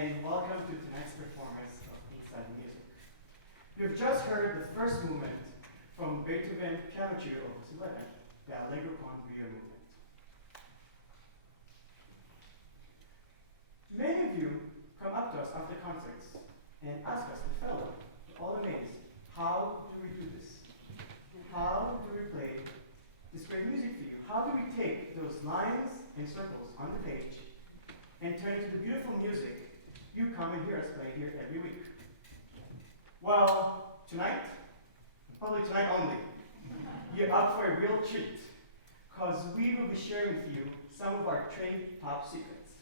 and welcome to tonight's performance of Inside Music. You've just heard the first movement from Beethoven Trio, Opus 11, the Allegro con brio movement. Many of you come up to us after concerts and ask us, the fellow, all amazed, how do we do this? How do we play this great music for you? How do we take those lines and circles on the page and turn it into the beautiful music you come and hear us play here every week? Well, tonight, probably tonight only, you're up for a real treat, because we will be sharing with you some of our trained top secrets.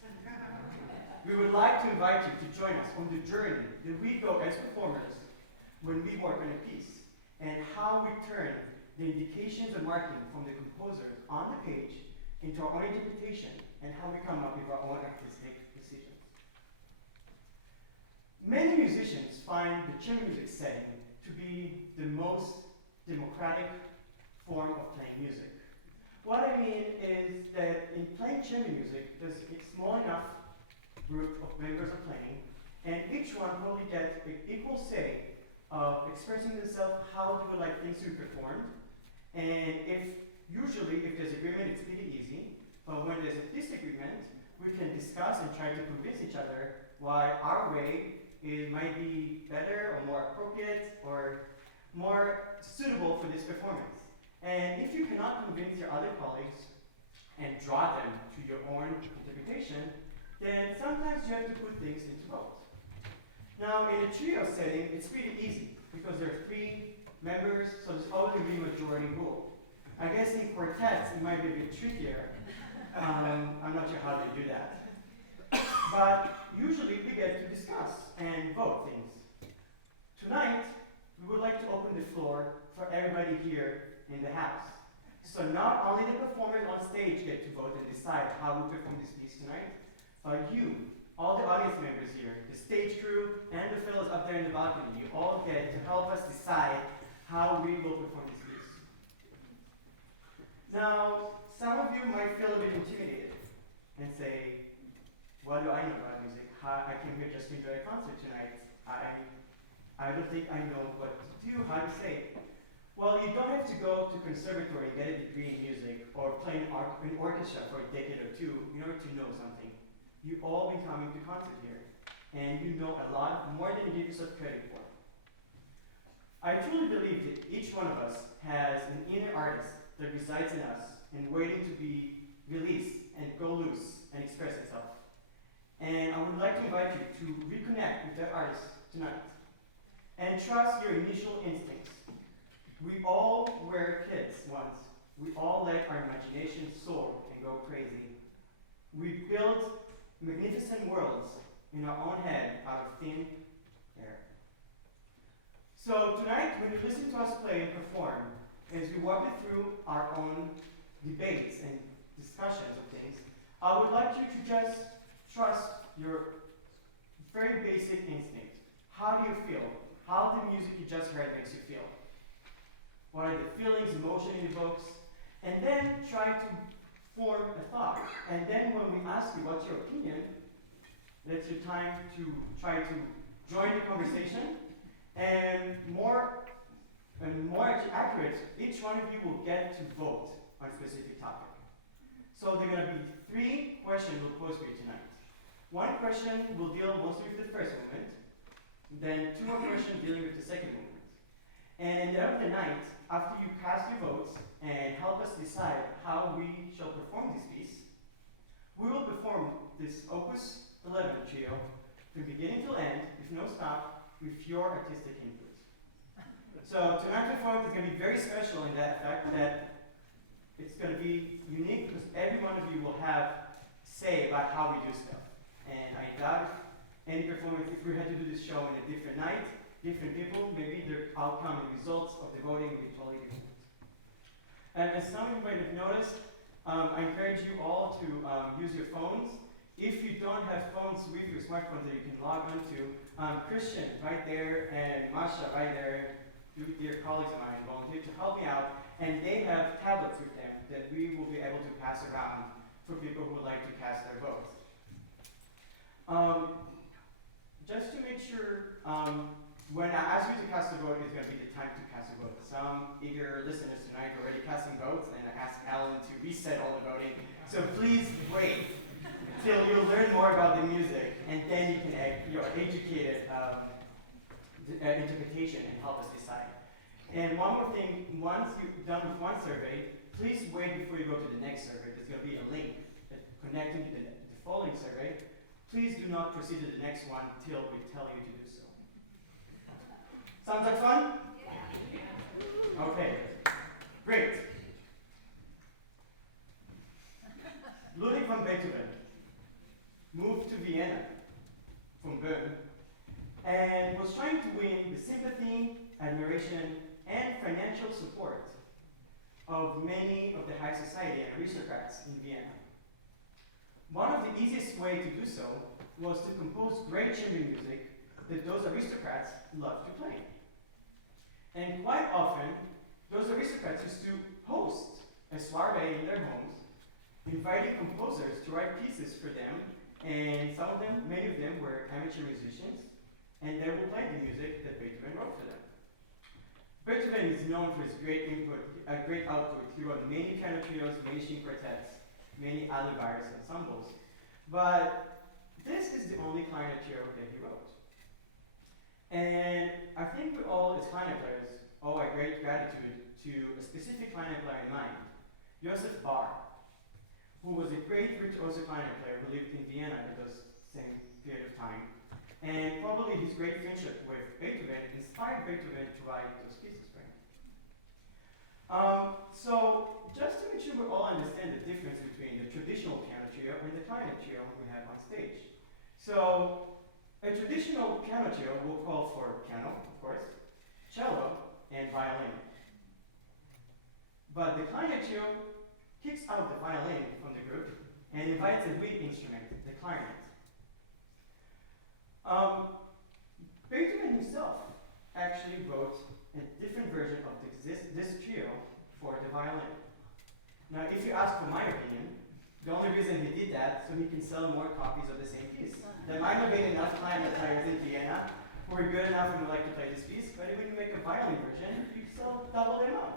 We would like to invite you to join us on the journey that we go as performers when we work on a piece, and how we turn the indications and marking from the composers on the page into our own interpretation, and how we come up with our own artistic decisions. Many musicians find the chamber music setting to be the most democratic form of playing music. What I mean is that in playing chamber music, there's a small enough group of members are playing, and each one probably gets an equal say of expressing themselves, how they would like things to be performed, and usually if there's agreement, it's pretty easy, but when there's a disagreement, we can discuss and try to convince each other why our way might be better or more appropriate or more suitable for this performance. And if you cannot convince your other colleagues and draw them to your own interpretation, then sometimes you have to put things into vote. Now, in a trio setting, it's pretty easy because there are 3 members, so there's always going to be a majority rule. I guess in quartets, it might be a bit trickier. I'm not sure how they do that. But usually we get to discuss and vote things. Tonight, we would like to open the floor for everybody here in the house. So not only the performers on stage get to vote and decide how we perform this piece tonight, but you, all the audience members here, the stage crew, and the fellows up there in the balcony, you all get to help us decide how we will perform this piece. Now, some of you might feel a bit intimidated and say, what do I know about music? I came here just to enjoy a concert tonight. I don't think I know what to do, how to say. Well, you don't have to go to conservatory and get a degree in music or play in an orchestra for a decade or 2 in order to know something. You've all been coming to concert here, and you know a lot more than you give yourself credit for. I truly believe that each one of us has an inner artist that resides in us and waiting to be released and go loose and express itself. And I would like to invite you to reconnect with that artist tonight and trust your initial instincts. We all were kids once. We all let our imagination soar and go crazy. We built magnificent worlds in our own head out of thin air. So tonight, when you listen to us play and perform, as we walk you through our own debates and discussions of things, I would like you to just trust your very basic instinct. How do you feel? How the music you just heard makes you feel? What are the feelings, emotion it evokes? And then try to form a thought. And then when we ask you what's your opinion, that's your time to try to join the conversation. And more actually accurate, each one of you will get to vote on a specific topic. So there are going to be 3 questions we'll pose for you tonight. 1 question will deal mostly with the first movement, then 2 more questions dealing with the second movement. And at the end of the night, after you cast your votes and help us decide how we shall perform this piece, we will perform this Opus 11 trio from beginning to end, with no stop, with your artistic input. So tonight's performance is going to be very special in that fact that it's going to be unique because every one of you will have say about how we do stuff. And I doubt if any performance, if we had to do this show in a different night, different people, maybe the outcome and results of the voting would be totally different. And as some of you might have noticed, I encourage you all to use your phones. If you don't have phones with your smartphones that you can log onto, Christian right there and Masha right there, 2 dear colleagues of mine volunteered to help me out, and they have tablets with them that we will be able to pass around for people who would like to cast their votes. When I ask you to cast a vote, it's going to be the time to cast a vote. Some eager listeners tonight are already casting votes, and I asked Alan to reset all the voting. So please wait till you learn more about the music, and then you can your educated interpretation and help us decide. And one more thing, once you're done with one survey, please wait before you go to the next survey. There's going to be a link connecting to the following survey. Please do not proceed to the next one until we tell you to do so. Sounds like fun? Yeah. Okay, great. Ludwig van Beethoven moved to Vienna from Bern and was trying to win the sympathy, admiration, and financial support of many of the high society and aristocrats in Vienna. One of the easiest ways to do so was to compose great chamber music that those aristocrats loved to play. And quite often, those aristocrats used to host a soiree in their homes, inviting composers to write pieces for them, and some of them, many of them were amateur musicians, and they would play the music that Beethoven wrote for them. Beethoven is known for his great output. He wrote many piano trios, many string quartets, many allegros ensembles, but this is the only clarinet trio that he wrote. And I think we all, as clarinet players, owe a great gratitude to a specific clarinet player in mind, Joseph Bach, who was a great virtuoso clarinet player who lived in Vienna at the same period of time. And probably his great friendship with Beethoven inspired Beethoven to write those pieces for him. So, just to make sure we all understand the difference between the traditional piano trio and the clarinet trio we have on stage. So, a traditional piano trio will call for piano, of course, cello, and violin. But the clarinet trio kicks out the violin from the group and invites a lead instrument, the clarinet. Beethoven himself actually wrote a different version of this trio for the violin. Now, if you ask for my opinion, the only reason he did that so he can sell more copies of the same piece. There might not be enough clarinet players in Vienna who are good enough and would like to play this piece, but when you make a violin version, you sell double the amount.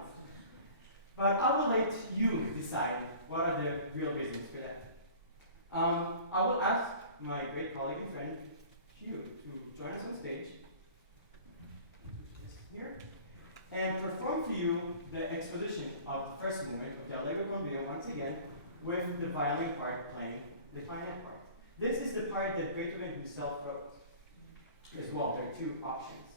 But I will let you decide what are the real reasons for that. I will ask my great colleague and friend, Hugh, to join us on stage, here, and perform for you the exposition of the first movement of the Allegro con brio once again, with the violin part playing the clarinet part. This is the part that Beethoven himself wrote as well. There are two options.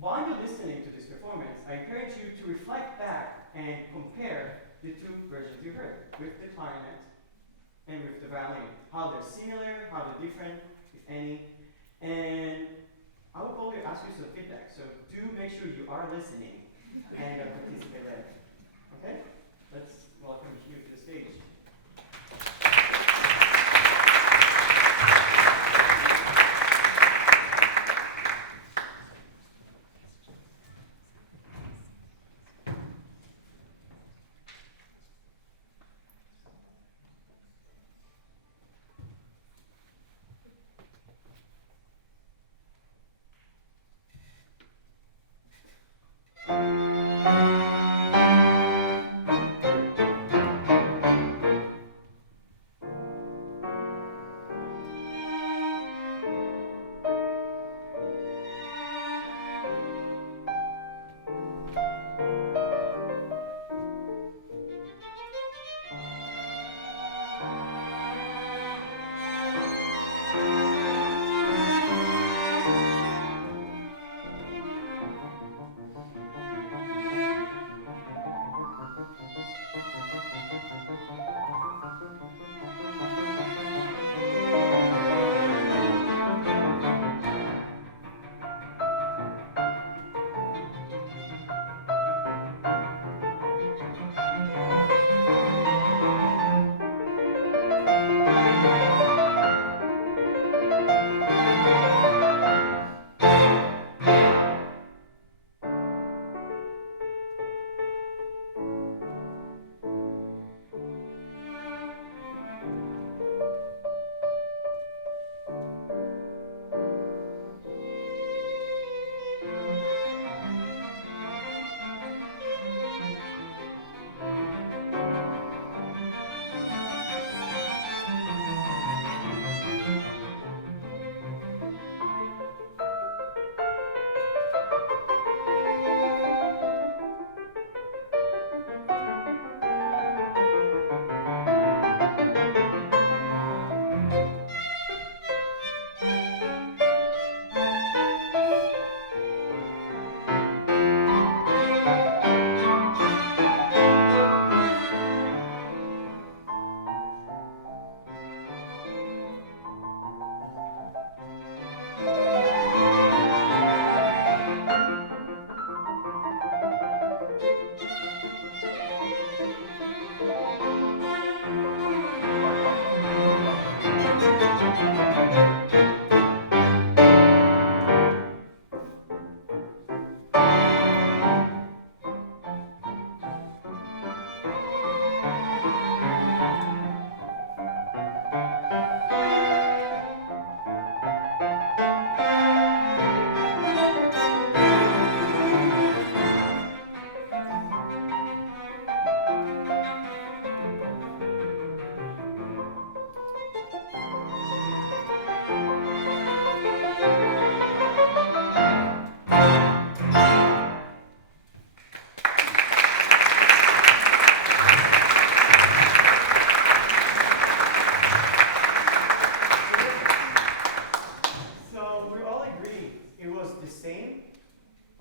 While you're listening to this performance, I encourage you to reflect back and compare the two versions you heard, with the clarinet and with the violin. How they're similar, how they're different, if any. And I will probably ask you some feedback, so do make sure you are listening and participate there. Okay? Let's welcome you to the stage.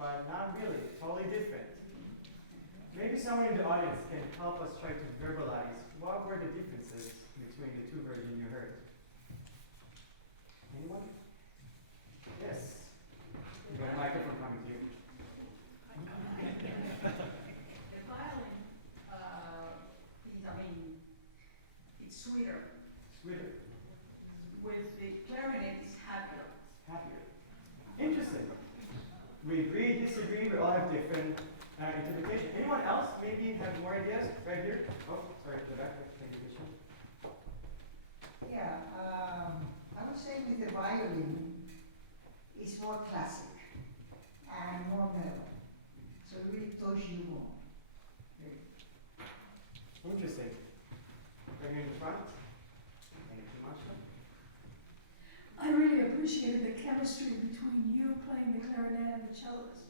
but not really, totally different. Maybe someone in the audience can help us try to verbalize what were the differences between the two versions you heard. Anyone? Yes. You got a microphone coming to you. The violin, it's sweeter. Sweeter. With the clarinet, it's happier. Happier. Interesting. We agree, disagree, we all have different interpretation. Anyone else maybe have more ideas? Right here. Oh, sorry, go back. Thank you, Christian. Yeah, I would say with the violin, it's more classic and more mellow. So it really touches you more. Interesting. Right here in the front. Thank you, Masha. I really appreciated the chemistry between you playing the clarinet and the cellist.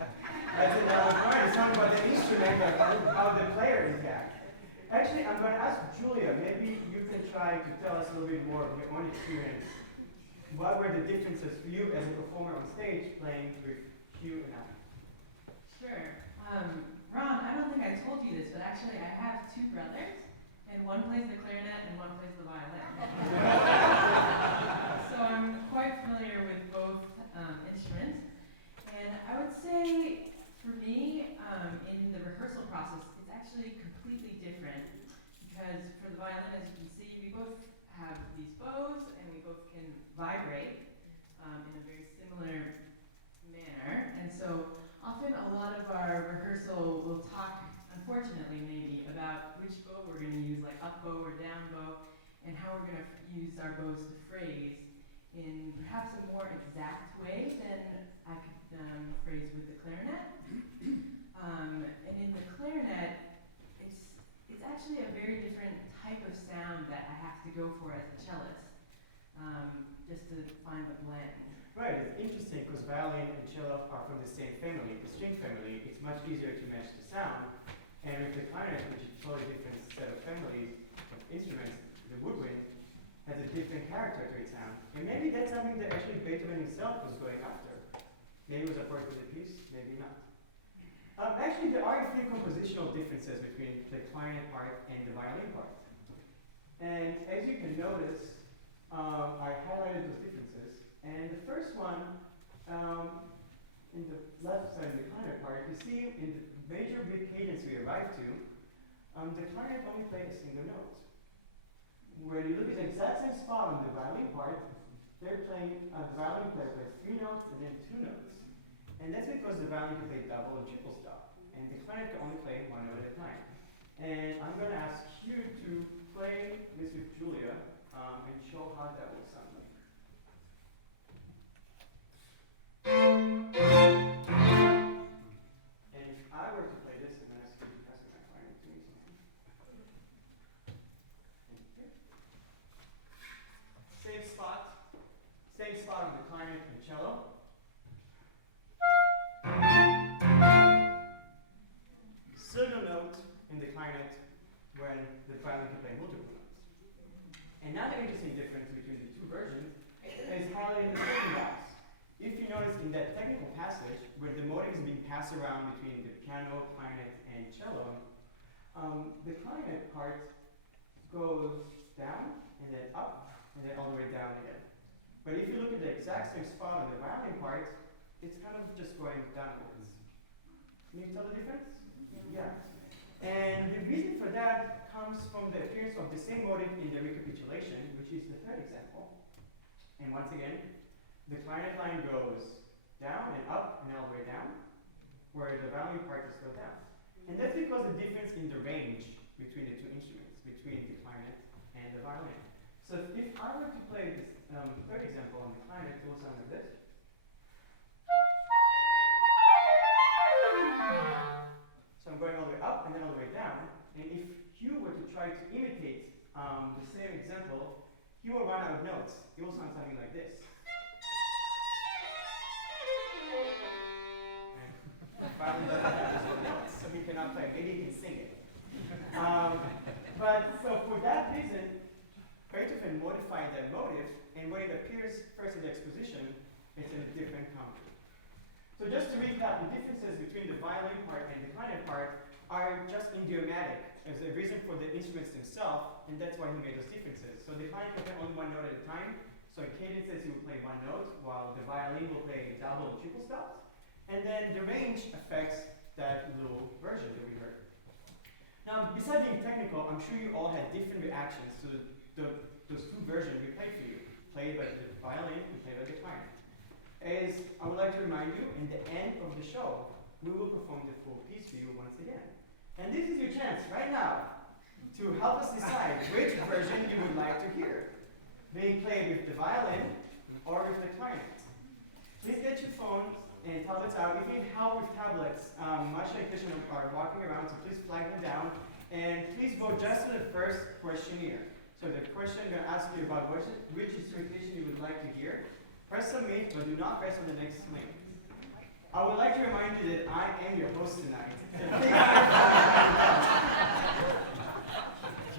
That's another point. It's not about the instrument, but how the player is back. Actually, I'm going to ask Julia, maybe you can try to tell us a little bit more of your own experience. What were the differences for you as a performer on stage playing with Hugh and I? Sure. Ron, I don't think I told you this, but actually I have two brothers, and one plays the clarinet and one plays the violin. So I'm quite familiar with both instruments. And I would say, for me, in the rehearsal process, it's actually completely different. Because for the violin, as you can see, we both have these bows, and we both can vibrate in a very similar manner. And so often a lot of our rehearsal will talk, unfortunately maybe, about which bow we're going to use, like up bow or down bow, and how we're going to use our bows to phrase in perhaps a more exact way than I could phrase with the clarinet. And in the clarinet, it's actually a very different type of sound that I have to go for as a cellist, just to find the blend. Right, it's interesting because violin and cello are from the same family, the string family. It's much easier to match the sound. And with the clarinet, which is a totally different set of families of instruments, the woodwind has a different character to its sound. And maybe that's something that actually Beethoven himself was going after. Maybe it was a part of the piece, maybe not. Actually, there are a few compositional differences between the clarinet part and the violin part. And as you can notice, I highlighted those differences. And the first one, in the left side of the clarinet part, you see in the major beat cadence we arrived to, the clarinet only plays a single note. When you look at the exact same spot on the violin part, they're playing, the violin player plays 3 notes and then 2 notes. And that's because the violin can play double and triple stop. And the clarinet can only play 1 note at a time. And I'm going to ask you to play this with Julia and show how that will sound like. And if I were to play this, I'm going to ask you to pass my clarinet to me something. Same spot on the clarinet and cello. Single note in the clarinet when the violin can play multiple notes. Another interesting difference between the two versions is highlighted in the second box. If you notice in that technical passage where the motive is being passed around between the piano, clarinet, and cello, the clarinet part goes down and then up and then all the way down again. But if you look at the exact same spot on the violin part, it's kind of just going downwards. Can you tell the difference? Yeah. And the reason for that comes from the appearance of the same motive in the recapitulation, which is the third example. And once again, the clarinet line goes down and up and all the way down, where the violin part just goes down. And that's because the difference in the range between the two instruments, between the clarinet and the violin. So if I were to play this third example on the clarinet, it will sound like this. So I'm going all the way up and then all the way down. And if Hugh were to try to imitate the same example, he will run out of notes. It will sound something like this. Violin doesn't have those notes, so he cannot play. Maybe he can sing it. But so for that reason, Beethoven modified that motive, and when it appears first in the exposition, it's in a different country. So So just to recap, the differences between the violin part and the clarinet part are just idiomatic as a reason for the instruments themselves, and that's why he made those differences. So the clarinet can play only one note at a time. So in cadences, he will play one note, while the violin will play double and triple stops. And then the range affects that little version that we heard. Now, besides being technical, I'm sure you all had different reactions to those two versions we played for you, played by the violin and played by the clarinet. As I would like to remind you, in the end of the show, we will perform the full piece for you once again. And this is your chance right now to help us decide which version you would like to hear, being played with the violin or with the clarinet. Please get your phones and tablets out. If you need help with tablets, Masha and Krishna are walking around, so please flag them down. And please vote just for the first questionnaire. So the question I'm going to ask you about which instrumentation you would like to hear. Press submit, but do not press on the next link. I would like to remind you that I am your host tonight.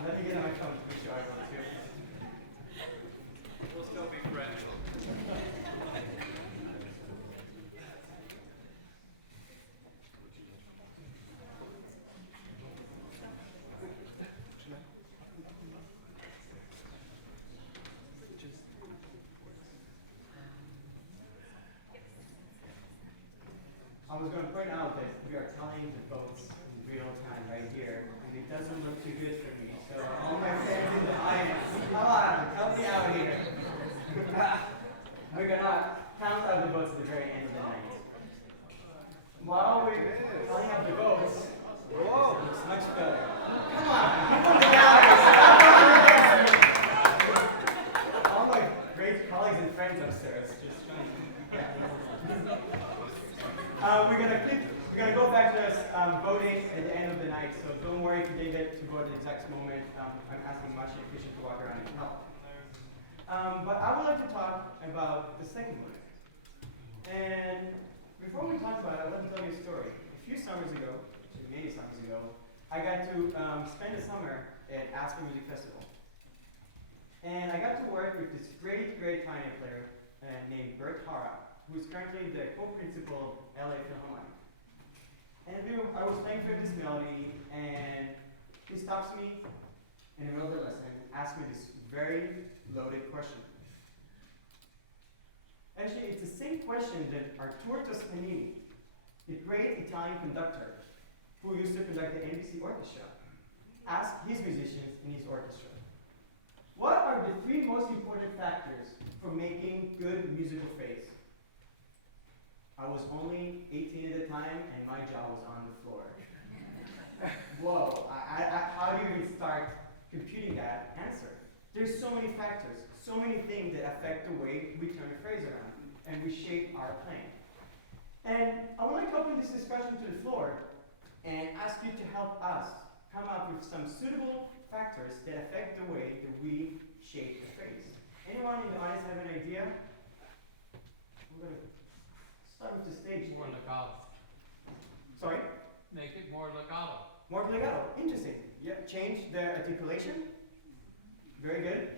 Let me get on my phone to make sure I vote too. We'll still be friends. I was going to point out that we are tallying the votes in real time right here, and it doesn't look too good for me. So all my fans in the audience, come on, help me out here. We're going to count out the votes at the very end of the night. While we're tallying up the votes, whoa, it looks much better. Come on, people in the gallery, stop over there. All my great colleagues and friends upstairs, just trying to, we're gonna go back to this voting at the end of the night. So don't worry if you didn't get to vote at the exact moment. I'm asking Masha and Christian to walk around and help. But I would like to talk about the second one. And before we talk about it, I'd like to tell you a story. A few summers ago, actually many summers ago, I got to spend the summer at Aspen Music Festival. And I got to work with this great clarinet player named Bert Hara, who is currently the co-principal of LA Philharmonic. And I was playing for this melody, and he stops me in the middle of the lesson and asks me this very loaded question. Actually, it's the same question that Arturo Toscanini, the great Italian conductor who used to conduct the NBC orchestra, asked his musicians in his orchestra. What are the three most important factors for making good musical phrase? I was only 18 at the time, and my jaw was on the floor. Whoa, how do you even start computing that answer? There's so many factors, so many things that affect the way we turn a phrase around, and we shape our playing. And I would like to open this discussion to the floor and ask you to help us come up with some suitable factors that affect the way that we shape the phrase. Anyone in the audience have an idea? We're going to start with the stage. More legato. Sorry? Make it more legato. More legato. Interesting. Yeah. Change the articulation. Very good.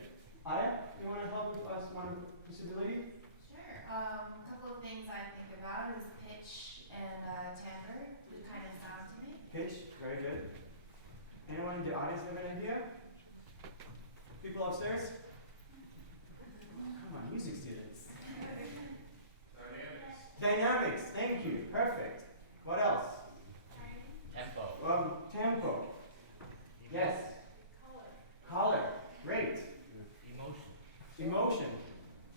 Aya, you want to help with us one possibility? Sure. A couple of things I think about is pitch and timbre, which kind of sound to me. Pitch. Very good. Anyone in the audience have an idea? People upstairs? Come on, music students. Dynamics. Thank you. Perfect. What else? Tempo. Tempo. Yes. Color. Great. Emotion. Emotion.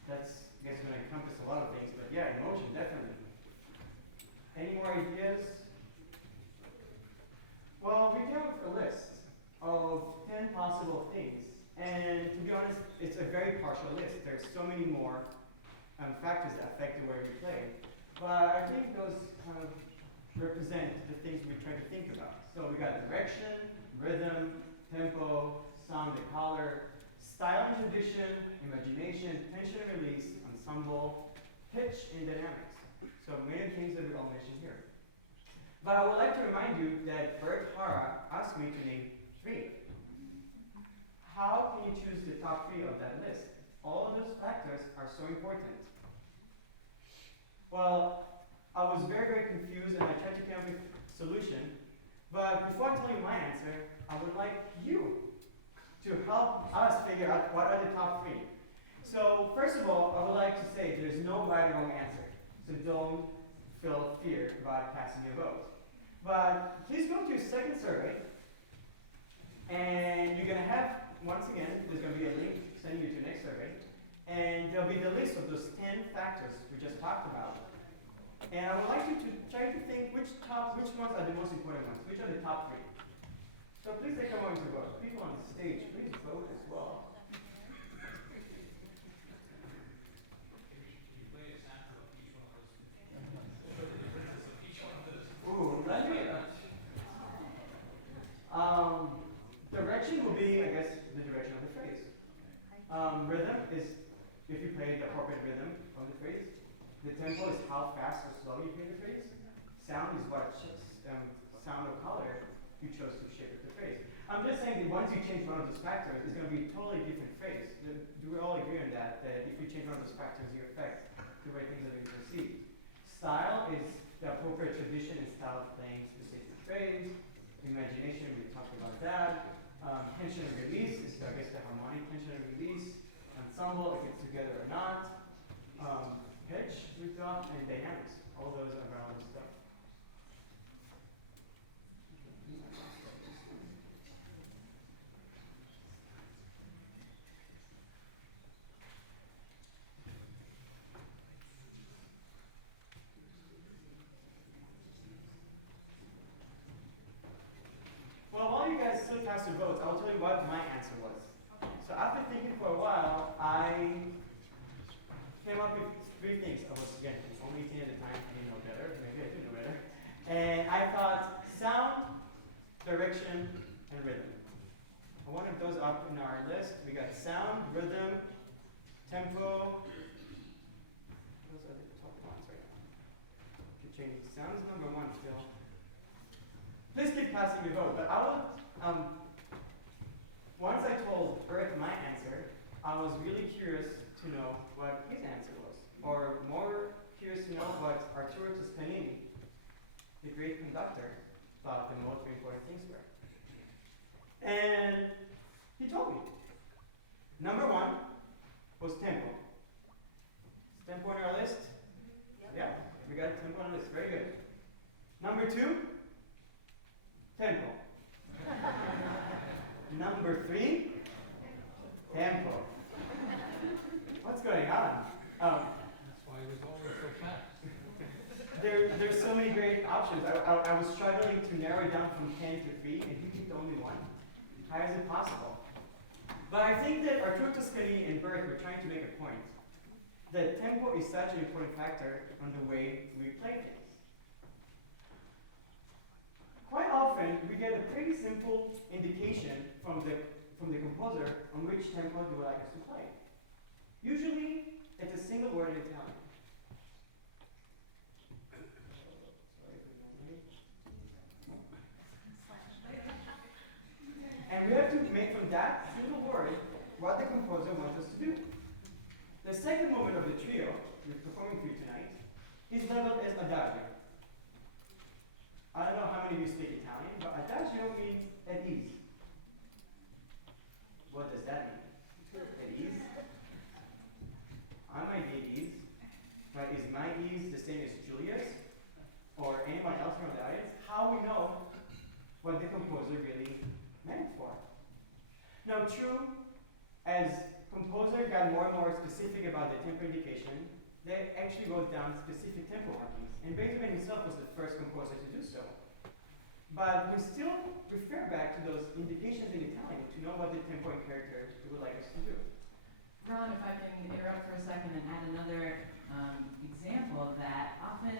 That's, I guess, going to encompass a lot of things, but yeah, emotion, definitely. Any more ideas? Well, we came up with a list of 10 possible things, and to be honest, it's a very partial list. There's so many more factors that affect the way we play, but I think those kind of represent the things we're trying to think about. So we got direction, rhythm, tempo, sound and color, style and tradition, imagination, tension and release, ensemble, pitch, and dynamics. So many things that we all mentioned here. But I would like to remind you that Bert Hara asked me to name 3. How can you choose the top 3 of that list? All of those factors are so important. Well, I was very, very confused and I tried to come up with a solution. But before I tell you my answer, I would like you to help us figure out what are the top three. So first of all, I would like to say there's no right or wrong answer. So don't feel fear about casting your vote. But please go to your second survey, and you're going to have, once again, there's going to be a link sending you to the next survey, and there'll be the list of those 10 factors we just talked about. And I would like you to try to think which ones are the most important ones, which are the top three. So please take a moment to vote. People on the stage, please vote as well. Ooh, let me. Direction will be, I guess, the direction of the phrase. Rhythm is if you play the appropriate rhythm of the phrase. The tempo is how fast or slow you play the phrase. Sound is what sound or color you chose to shape the phrase. I'm just saying that once you change one of those factors, it's going to be a totally different phrase. Do we all agree on that? That if you change one of those factors, you affect the way things are being perceived. Style is the appropriate tradition and style of playing specific phrase. Imagination, we talked about that. Tension and release is, I guess, the harmonic tension and release. Ensemble, if it's together or not. Pitch, we thought, and dynamics. All those are relevant stuff. Well, while you guys still cast your votes, I'll tell you what my answer was. So after thinking for a while, I came up with three things. I was, again, only 18 at the time, I didn't know better. Maybe I do know better. And I thought sound, direction, and rhythm. I wanted those up in our list. We got sound, rhythm, tempo. Those are the top ones right now. Keep changing. Sound is number one still. Please keep casting your vote, but I will, once I told Bert my answer, I was really curious to know what his answer was, or more curious to know what Arturo Toscanini, the great conductor, thought the most important things were. And he told me. Number one was tempo. Is tempo on our list? Yep. Yeah, we got tempo on the list. Very good. Number two, tempo. Number three, tempo. What's going on? That's why it was always so fast. There's so many great options. I was struggling to narrow it down from 10 to 3, and he picked only one. How is it possible? But I think that Arturo Toscanini and Bert were trying to make a point. That tempo is such an important factor on the way we play things. Quite often, we get a pretty simple indication from the composer on which tempo they would like us to play. Usually, it's a single word in Italian. And we have to make from that single word what the composer wants us to do. The second movement of the trio we're performing for you tonight is labeled as Adagio. I don't know how many of you speak Italian, but Adagio means at ease. What does that mean? At ease? I might be at ease, but is my ease the same as Julia's or anyone else from the audience? How we know what the composer really meant for? Now, true, as composer got more and more specific about the tempo indication, they actually wrote down specific tempo markings, and Beethoven himself was the first composer to do so. But we still refer back to those indications in Italian to know what the tempo and character would like us to do. Ron, if I can interrupt for a second and add another example of that, often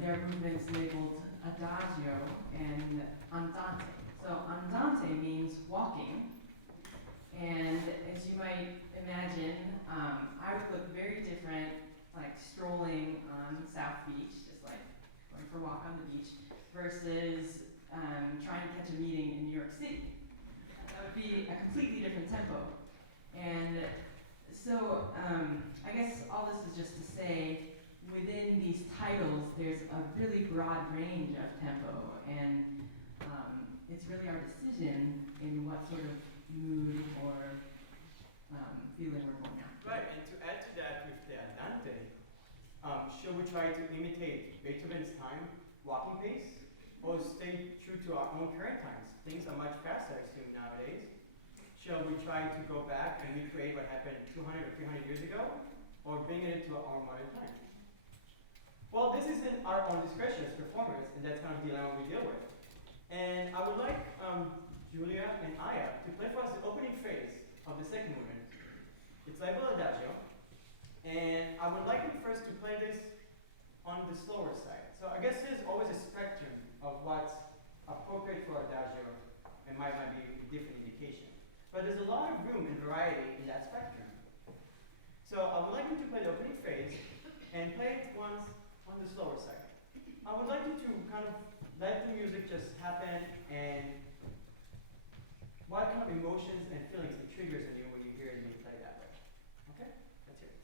there are movements labeled Adagio and Andante. So andante means walking, and as you might imagine, I would look very different, like strolling on South Beach, just like going for a walk on the beach, versus trying to catch a meeting in New York City. That would be a completely different tempo. And so I guess all this is just to say, within these titles a really broad range of tempo, and it's really our decision in what sort of mood or feeling we're going after. Right, and to add to that with the andante, should we try to imitate Beethoven's time walking pace, or stay true to our own current times? Things are much faster, I assume, nowadays. Shall we try to go back and recreate what happened 200 or 300 years ago, or bring it into our modern time? Well, this is in our own discretion as performers, and that's kind of the dilemma we deal with. And I would like Julia and Aya to play for us the opening phrase of the second movement. It's labeled Adagio, and I would like them first to play this on the slower side. So I guess there's always a spectrum of what's appropriate for Adagio, and might be a different indication. But there's a lot of room and variety in that spectrum. So I would like you to play the opening phrase and play it once on the slower side. I would like you to kind of let the music just happen, and what kind of emotions and feelings it triggers in you when you hear me play that way. Okay? Let's hear it.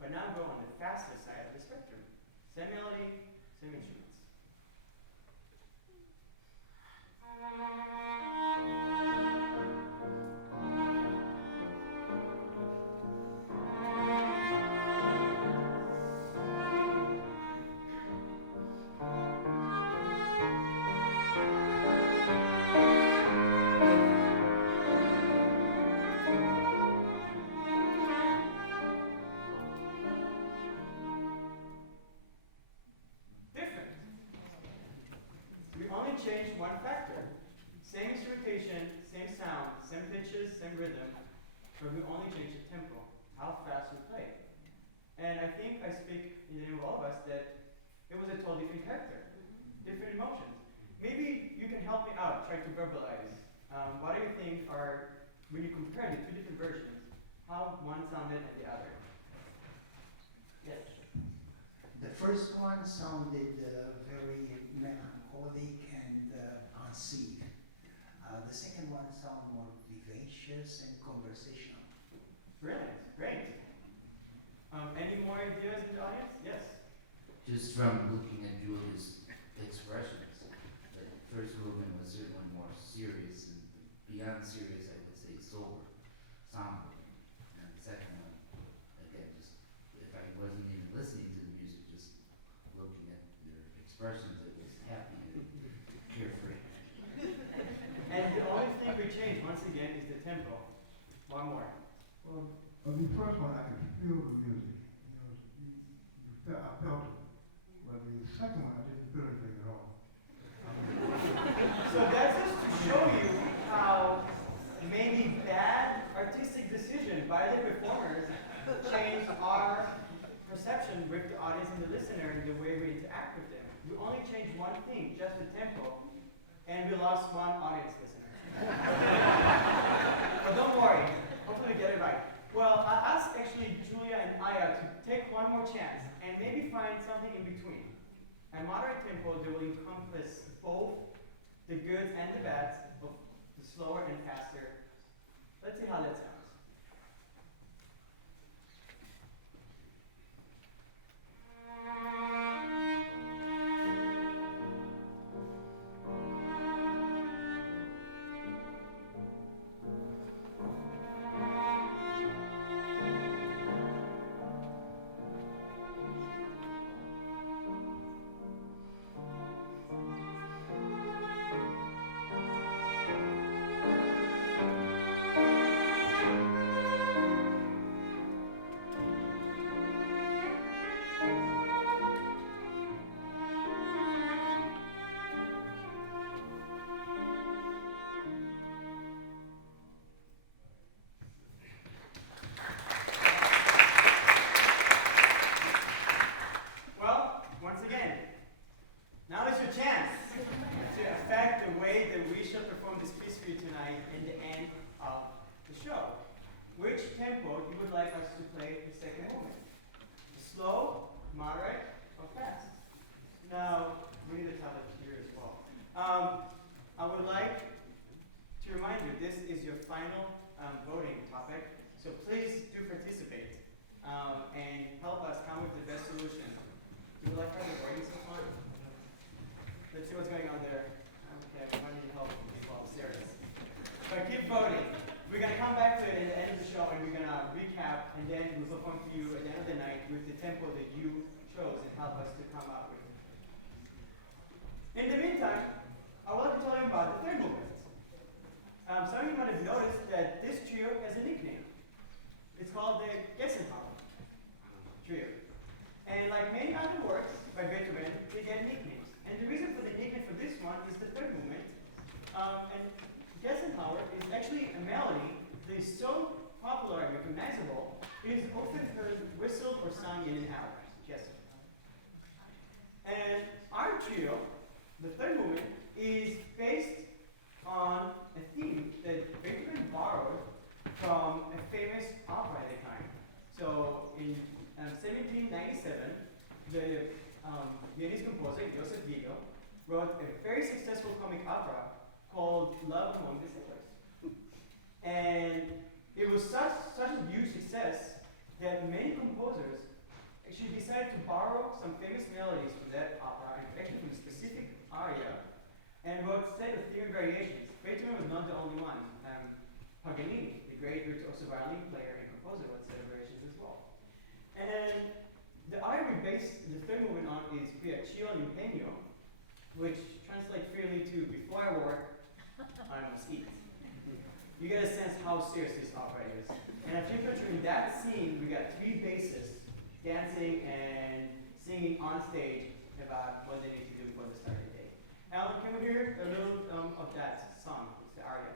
But now go on the faster side of the spectrum. Same melody, same instruments. Change one factor. Same instrumentation, same sound, same pitches, same rhythm, but we only change the tempo, how fast we play. And I think I speak in the name of all of us that it was a totally different character, different emotions. Maybe you can help me out, try to verbalize. What do you think are, when you compare the two different versions, how one sounded and the other? Yes? The first one sounded very melancholic and pensive. The second one sounded more vivacious and conversational. Brilliant, great. Any more ideas in the audience? Yes? Just from looking at Julia's expressions, the first movement was certainly more serious, and beyond serious, I would say sober, somber. And the second one, again, just if I wasn't even listening to the music, just looking at their expressions, it was happy and carefree. And the only thing we change, once again, is the tempo. One more. Well, the first one, I could feel the music. I felt it. But the second one, I didn't feel anything at all. So that's just to show you how maybe bad artistic decision by the performers changed our perception with the audience and the listener and the way we interact with them. We only changed one thing, just the tempo, and we lost one audience listener. But don't worry, hopefully we get it right. Well, I asked actually Julia and Aya to take one more chance and maybe find something in between. A moderate tempo that will encompass both the goods and the bads of the slower and faster. Let's see how that sounds. tempo you would like us to play the second movement. Slow, moderate, or fast. Now, we need a tablet here as well. I would like to remind you, this is your final voting topic, so please do participate and help us come with the best solution. Do you like how the voting so far? Let's see what's going on there. Okay, we might need help from people upstairs. But keep voting. We're going to come back to it at the end of the show and we're going to recap and then we'll perform to you at the end of the night with the tempo that you chose and help us to come up with. In the meantime, I would like to tell you about the third movement. Some of you might have noticed that this trio has a nickname. It's called the Gessenhauer Trio. And like many other works by Beethoven, they get nicknames. And the reason for the nickname for this one is the third movement. And Gessenhauer is actually a melody that is so popular and recognizable, it is often heard whistled or sung in and out. Gessen. And our trio, the third movement, is based on a theme that Beethoven borrowed from a famous opera at the time. So in 1797, the Viennese composer Joseph Giegel wrote a very successful comic opera called Love Among the Sailors. And it was such a huge success that many composers actually decided to borrow some famous melodies from that opera, and actually from a specific aria, and wrote set of theory variations. Beethoven was not the only one. Paganini, the great virtuoso violin player and composer, wrote set of variations as well. And the aria we based the third movement on is Pria Impeño, which translates freely to before I work, I must eat. You get a sense how serious this opera is. And if you picture in that scene, we got three basses dancing and singing on stage about what they need to do before the start of the day. Alan, can we hear a little of that song? It's the aria.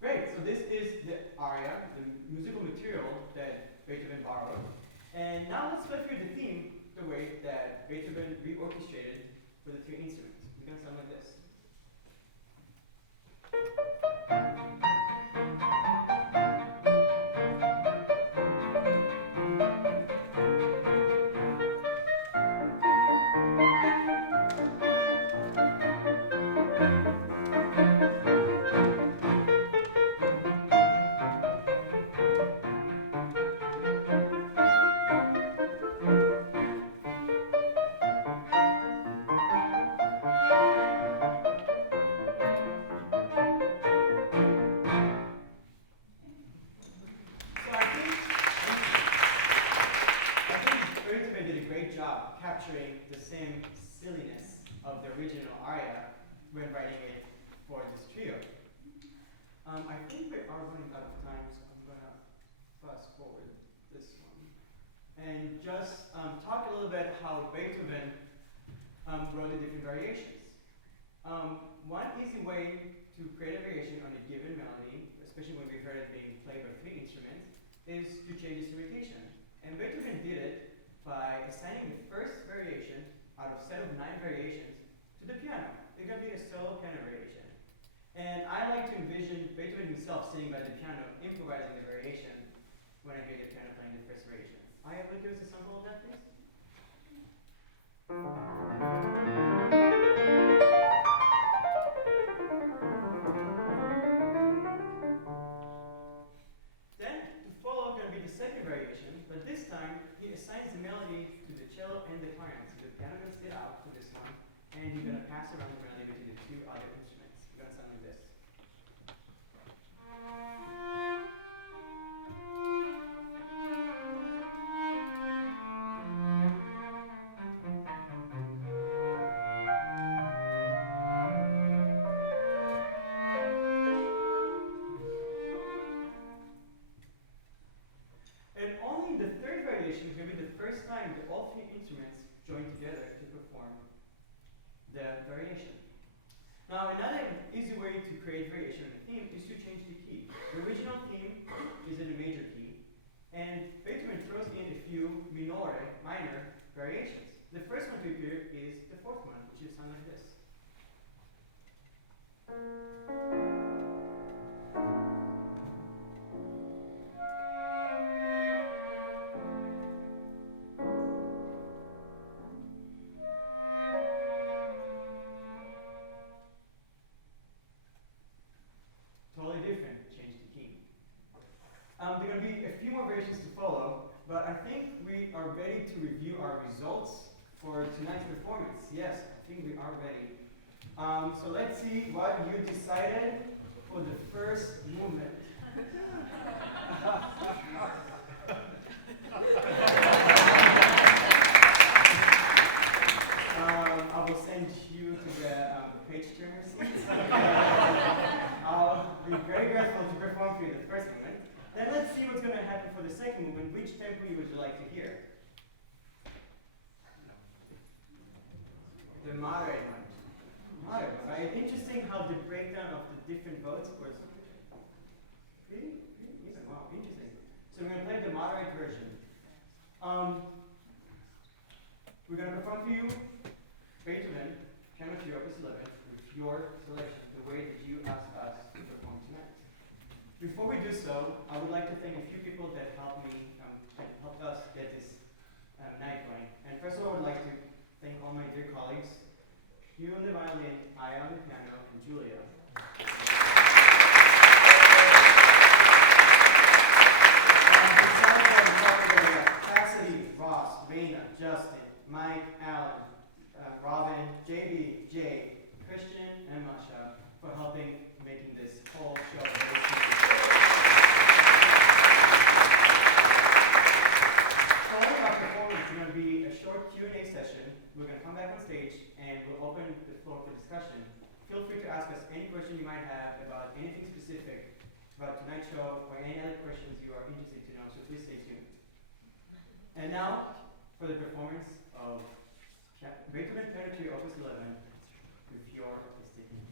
Great, so this is the aria, the musical material that Beethoven borrowed. And now let's play through the theme the way that Beethoven reorchestrated for the three instruments. It's going to sound like this. Capturing the same silliness of the original aria when writing it for this trio. I think we are running out of time, so I'm going to fast forward this one. And just talk a little bit how Beethoven wrote the different variations. One easy way to create a variation on a given melody, especially when we heard it being played by three instruments, is to change its rotation. And Beethoven did it by assigning the first variation out of a set of 9 variations to the piano. It's going to be a solo piano variation. And I like to envision Beethoven himself sitting by the piano, improvising the variation when I hear the piano playing the first variation. I will give us a sample of that, please. Then, to follow, going to be the second variation, but this time he assigns the melody to the cello and the clarinet. So the piano going to sit out for this one, and he's going to pass around the melody between the two other instruments. It's going to sound like this. create variation in the theme is to change the key. The original theme is in a major key, and Beethoven throws in a few minor variations. The first one to appear is the fourth one, which is sound like this. Totally different, change the key. There are going to be a few more variations to follow, but I think we are ready to review our results for tonight's performance. Yes, I think we are ready. So let's see what you decided for the first movement. I will send you to the page turner seats. I'll be very grateful to perform for you the first movement. Then let's see what's going to happen for the second movement. Which tempo would you like to hear? The moderate one. Moderate one, right? Interesting how the breakdown of the different votes was pretty even. Wow, interesting. So we're going to play the moderate version. We're going to perform for you Beethoven Trio Opus 11 with your selection, the way that you asked us to perform tonight. Before we do so, I would like to thank a few people that helped me, helped us get this night going. And first of all, I would like to thank all my dear colleagues, Hugh on the violin, Aya on the piano, and Julia. Cassidy, Ross, Raina, Justin, Mike, Alan, Robin, JB, Jay, Christian, and Masha for helping making this whole show very smooth. Following our performance is going to be a short Q&A session. We're going to come back on stage and we'll open the floor for discussion. Feel free to ask us any question you might have about anything specific about tonight's show or any other questions you are interested to know, so please stay tuned. And now for the performance of Beethoven Trio Opus 11 with your artistic input.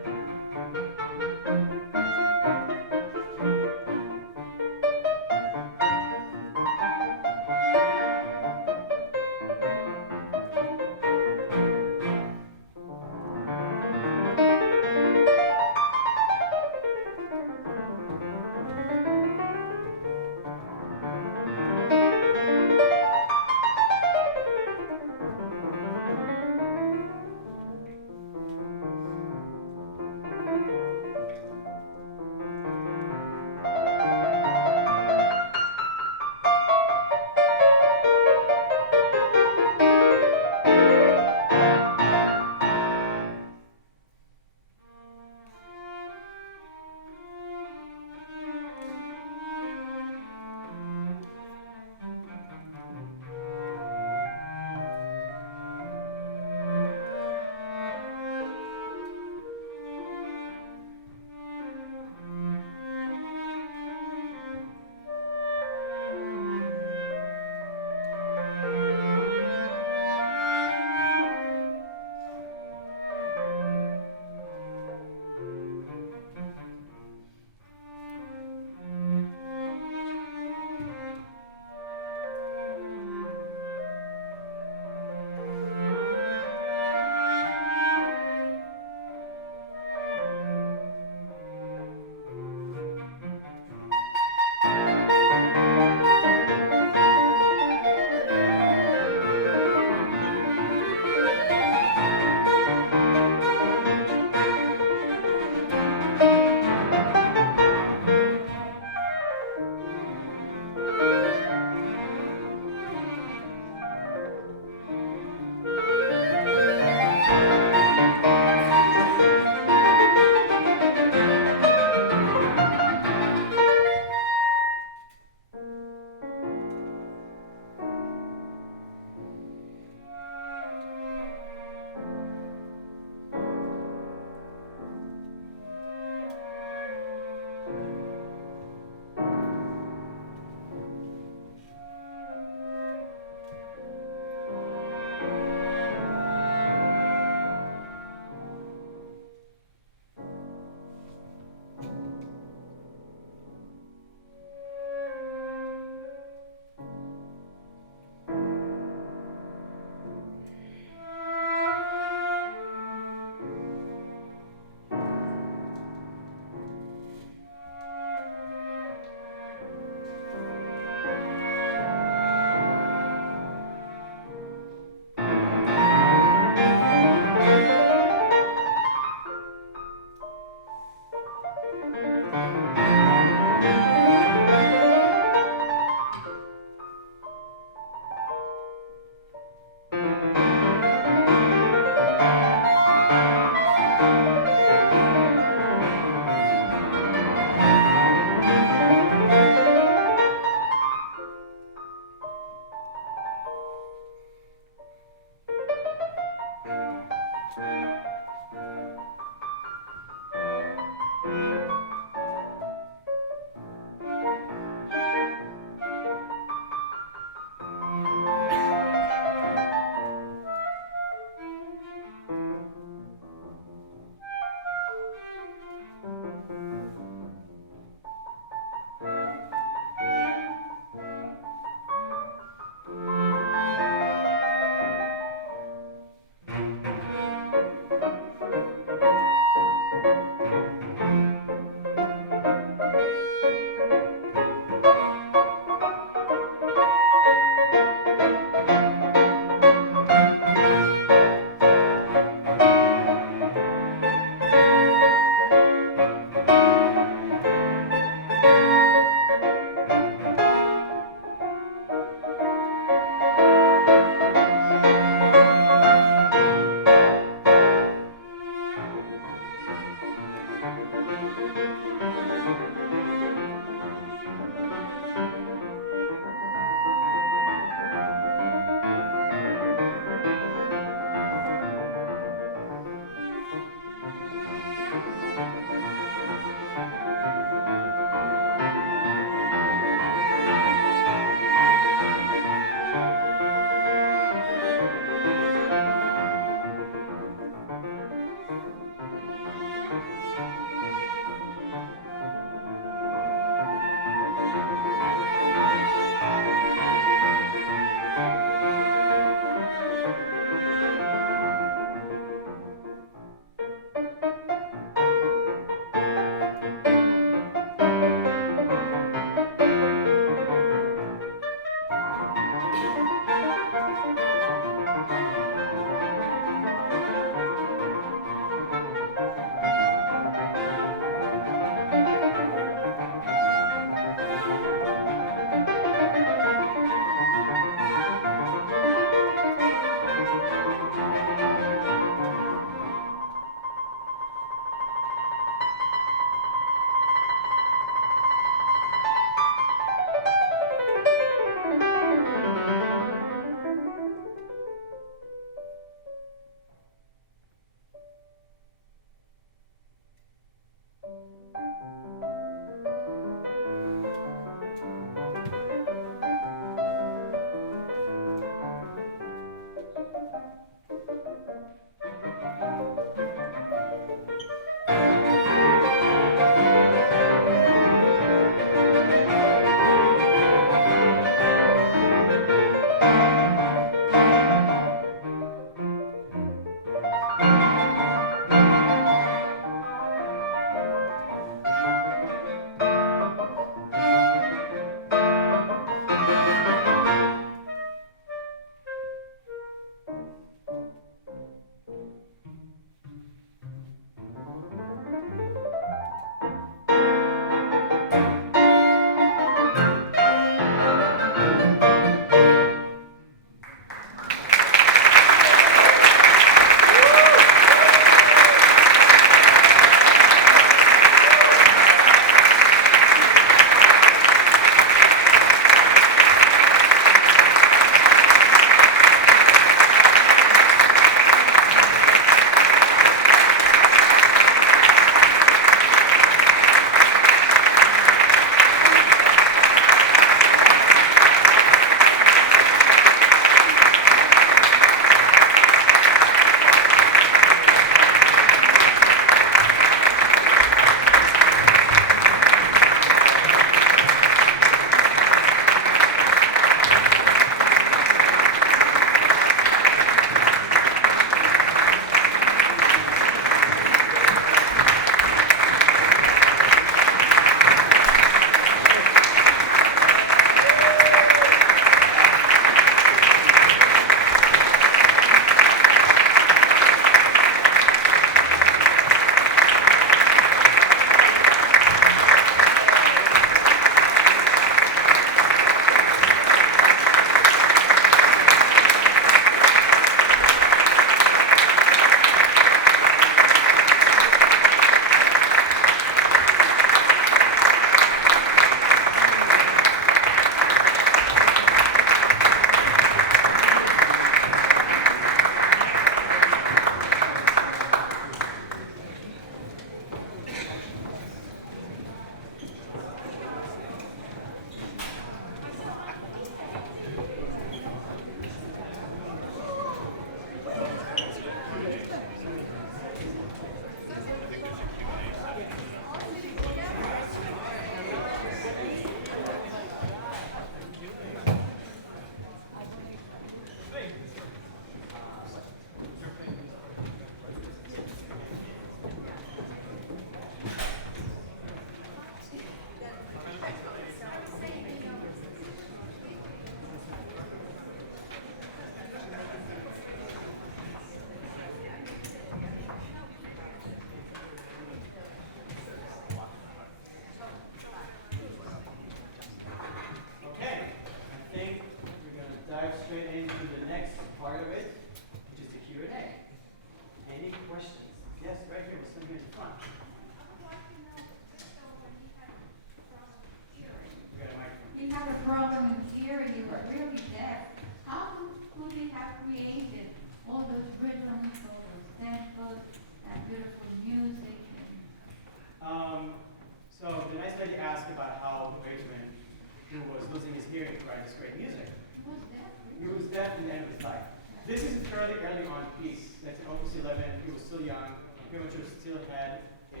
hearing to write this great music. He was deaf, He was deaf in the end of his life. This is a fairly early on piece. That's in Opus 11. He was still young. Pretty much still had a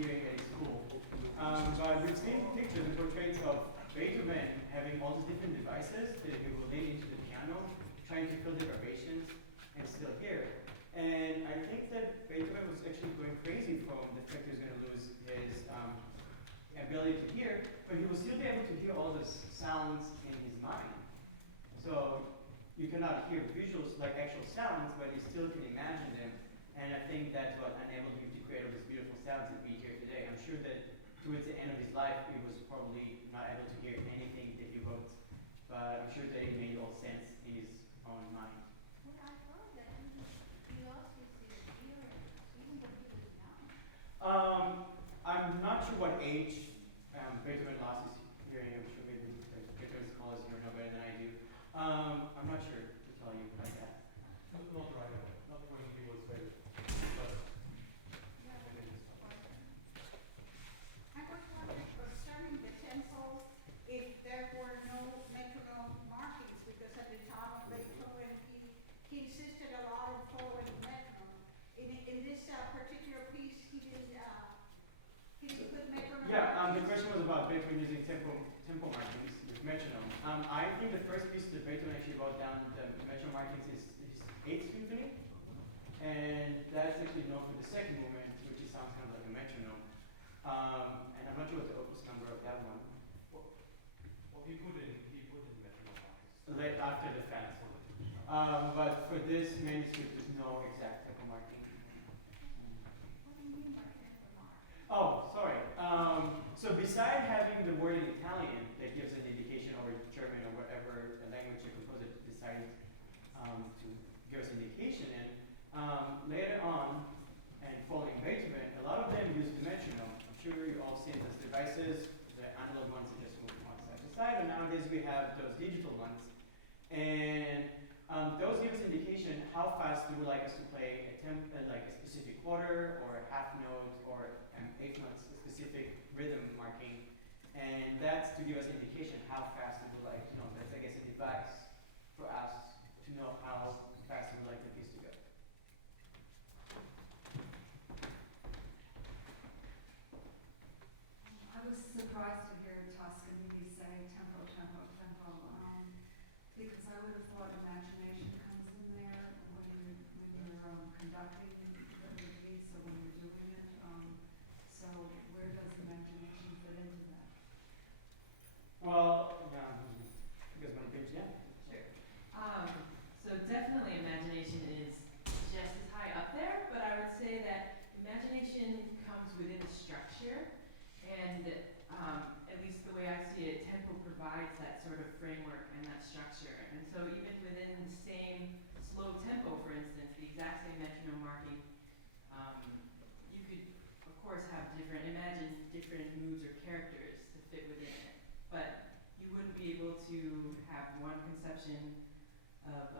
hearing aid school. But we've seen pictures and portraits of Beethoven having all these different devices that he will lean into the piano, trying to feel the vibrations and still hear. And I think that Beethoven was actually going crazy from the fact he was going to lose his ability to hear, but he will still be able to hear all the sounds in his mind. So you cannot hear visuals like actual sounds, but you still can imagine them. And I think that's what enabled him to create all these beautiful sounds that we hear today. I'm sure that towards the end of his life, he was probably not able to hear anything that he wrote, but I'm sure that it made all sense in his own mind. Well, I thought that he lost his hearing even when he was young. I'm not sure what age Beethoven lost his hearing. I'm sure maybe the Beethoven scholars here know better than I do. I'm not sure to tell you about that. Not right away, not when he was very, but Yeah. maybe it's fine. I was wondering concerning the tempos, if there were no metronome markings, because at the time of Beethoven, he insisted a lot on following the metronome. In this particular piece, he didn't put metronome. Yeah, the question was about Beethoven using tempo markings with metronome. I think the first piece that Beethoven actually wrote down the metronome markings is his 8th symphony, and that's actually known for the second movement, which sounds kind of like a metronome. And I'm not sure what the opus number of that one. Well, he put in metronome markings. Late after the fact. But for this manuscript, there's no exact tempo marking. What do you mean by tempo mark? Oh, sorry. So beside having the word in Italian that gives an indication, or German or whatever language the composer decided to give us indication in, later on, and following Beethoven, a lot of them use the metronome. I'm sure you all seen those devices, the analog ones that just move one side to side, and nowadays we have those digital ones. And those give us indication how fast you would like us to play like a specific quarter or a half note or an 8th note, a specific rhythm marking. And that's to give us indication how fast we would like to know. That's, I guess, a device for us to know how fast we would like the piece to go. I was surprised to hear Toscanini say tempo, tempo, tempo, because I would have thought imagination comes in there when you're conducting the piece or when you're doing it. So where does imagination fit into that? Well, yeah, you guys want to pitch, yeah? Sure. So definitely imagination is just as high up there, but I would say that imagination comes within a structure, and at least the way I see it, tempo provides that sort of framework and that structure. And so even within the same slow tempo, for instance, the exact same metronome marking, you could, of course, have imagine different moods or characters to fit within it. But you wouldn't be able to have one conception of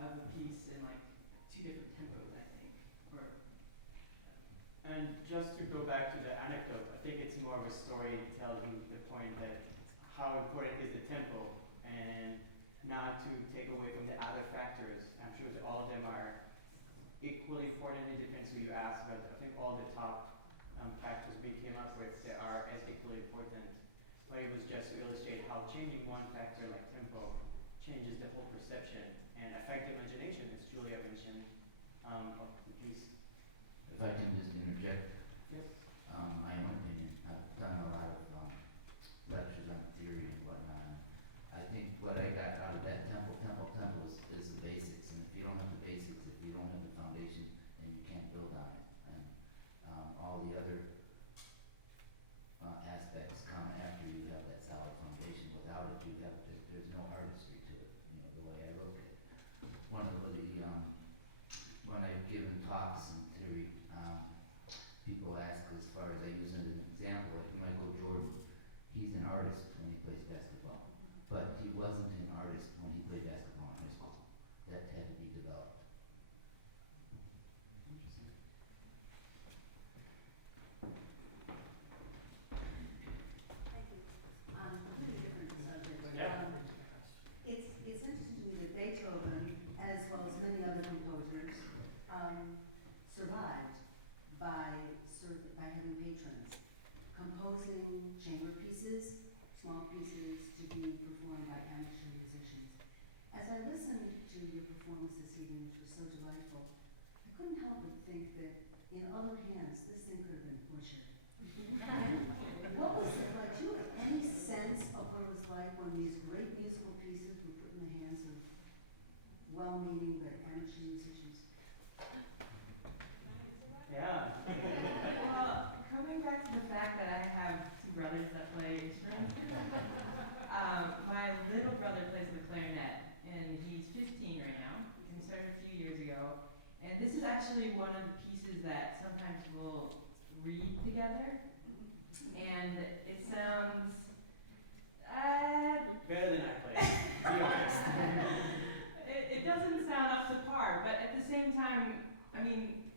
a piece in like 2 different tempos, I think. And just to go back to the anecdote, I think it's more of a story telling the point that how important is the tempo and not to take away from the other factors. I'm sure that all of them are equally important. It depends who you ask, but I think all the top factors we came up with that are as equally important. But it was just to illustrate how changing one factor like tempo changes the whole perception and affect the imagination, as Julia mentioned, of the piece. If I can just interject, Yes. my own opinion, I've done a lot of lectures on theory and whatnot. I think what I got out of that tempo is the basics. And if you don't have the basics, if you don't have the foundation, then you can't build on it. And all the other aspects come after you have that solid foundation. Without it, there's no artistry to it. You know, the way I look at it. One of the when I've given talks in theory, composing chamber pieces, small pieces to be performed by amateur musicians. As I listened to your performance this evening, which was so delightful, I couldn't help but think that in other hands, this thing could have been butchered. What was it like? Do you have any sense of what it was like when these great musical pieces were put in the hands of well-meaning but amateur musicians? Yeah. Well, coming back to the fact that I have two brothers that play instruments, my little brother plays the clarinet, and he's 15 right now, and he started a few years ago. And this is actually one of the pieces that sometimes we'll read together, and it sounds Better than I play, to be honest. it doesn't sound up to par, but at the same time, I mean,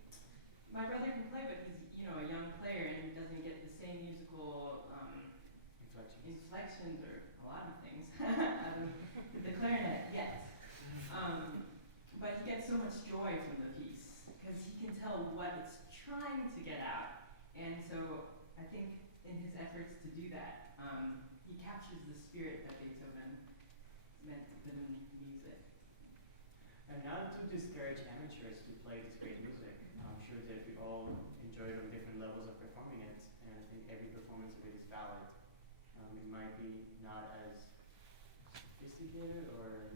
my brother can play, but he's, you know, a young player, and he doesn't get the same musical inflections or a lot of things out of the clarinet yet. But he gets so much joy from the piece because he can tell what it's trying to get out, and so I think in his efforts to do that, he captures the spirit that Beethoven meant to put in music. And not to discourage amateurs to play this great music, I'm sure that we all enjoy it on different levels of performing it, and I think every performance of it is valid. It might be not as sophisticated or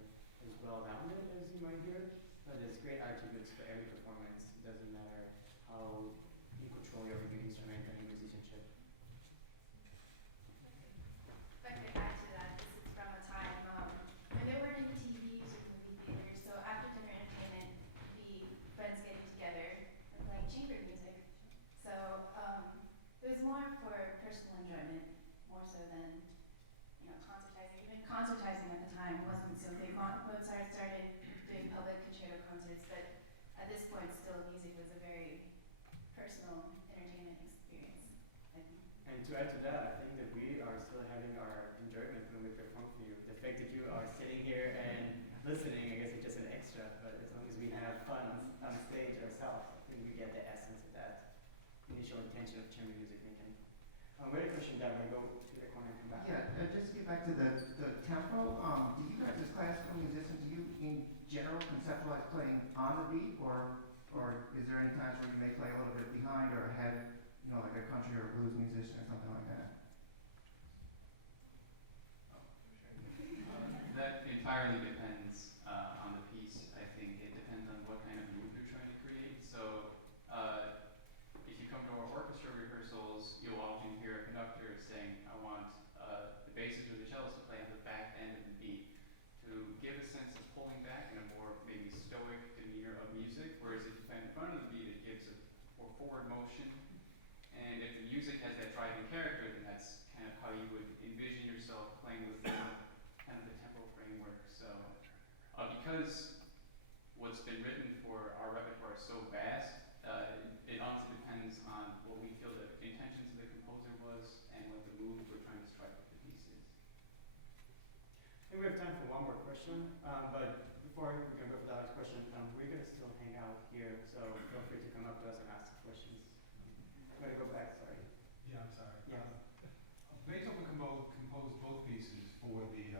as well-rounded as you might hear, but there's great attributes for every performance. It doesn't matter how you control your instrument and your musicianship. If I could add to that, this is from a time when there weren't any TVs or movie theaters, so after dinner entertainment, the friends getting together and playing chamber music. So it was more for personal enjoyment, more so than, you know, concertizing. Even concertizing at the time wasn't so big. Mozart started doing public concerto concerts, but at this point, still music was a very personal entertainment experience, I think. And to add to that, I think that we are still having our enjoyment when we perform for you. The fact that you are sitting here and listening, I guess it's just an extra, but as long as we have fun on stage ourselves, I think we get the essence of that initial intention of chamber music making. We had a question down, I'm going to go to the corner and come back. Yeah, just to get back to the tempo, do you guys as classical musicians, do you in general conceptualize playing on the beat, or is there any times where you may play a little bit behind or ahead, you know, like a country or a blues musician or something like that? That entirely depends on the piece. I think it depends on what kind of mood you're trying to create. So if you come to our orchestra rehearsals, you'll often hear a conductor saying, I want the basses or the cellos to play on the back end of the beat to give a sense of pulling back in a more maybe stoic demeanor of music, whereas if you play in front of the beat, it gives a more forward motion. And if the music has that driving character, then that's kind of how you would envision yourself playing within kind of the tempo framework. So because what's been written for our repertoire is so vast, it also depends on what we feel the intentions of the composer was and what the mood we're trying to strike with the piece is. I think we have time for one more question, but before we're going to go for the last question, we're going to still hang out here, so feel free to come up to us and ask questions. I'm going to go back, sorry. Yeah, I'm sorry. Yeah. Beethoven composed both pieces for the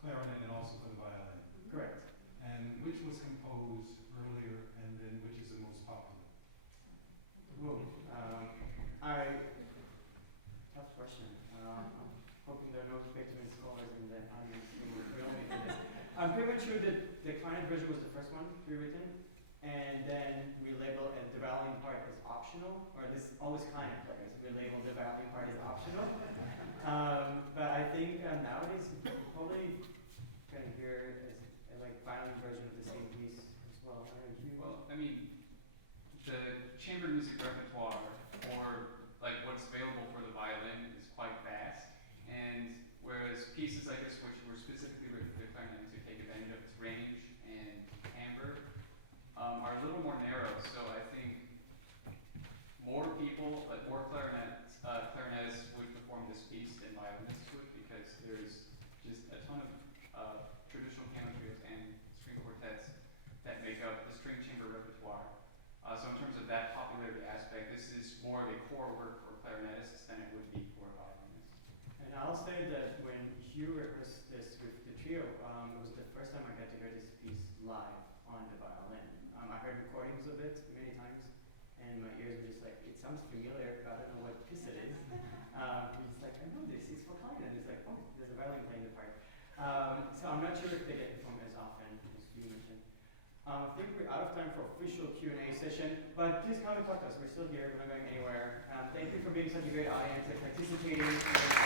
clarinet and also for the violin. Correct. And which was composed earlier, and then which is the most popular? Whoa. Tough question. I'm hoping there are no Beethoven scholars in the audience who will grill me for this. I'm pretty much sure that the clarinet version was the first one to be written, and then we label the violin part as optional, or this always clarinet players, we label the violin part as optional. But I think nowadays you're probably going to hear a like violin version of the same piece as well. Well, I mean, the chamber music repertoire, or like what's available for the violin, is quite vast. And whereas pieces like this, which were specifically written for the clarinet to take advantage of its range and timbre, are a little more narrow. So I think more people, like more clarinetists would perform this piece than violinists would, because there's just a ton of traditional piano trios and string quartets that make up the string chamber repertoire. So in terms of that popularity aspect, this is more of a core work for clarinetists than it would be for must say that when you rehearsed this with the trio, it was the first time I got to hear this piece live on the violin. I heard recordings of it many times, and my ears were just like, it sounds familiar, but I don't know what piece it is. It's like, I know this, it's for clarinet. It's like, oh, there's a violin playing the part. So I'm not sure if they get performed as often as you mentioned. I think we're out of time for official Q&A session, but please come and talk to us. We're still here, we're not going anywhere. Thank you for being such a great audience and participating.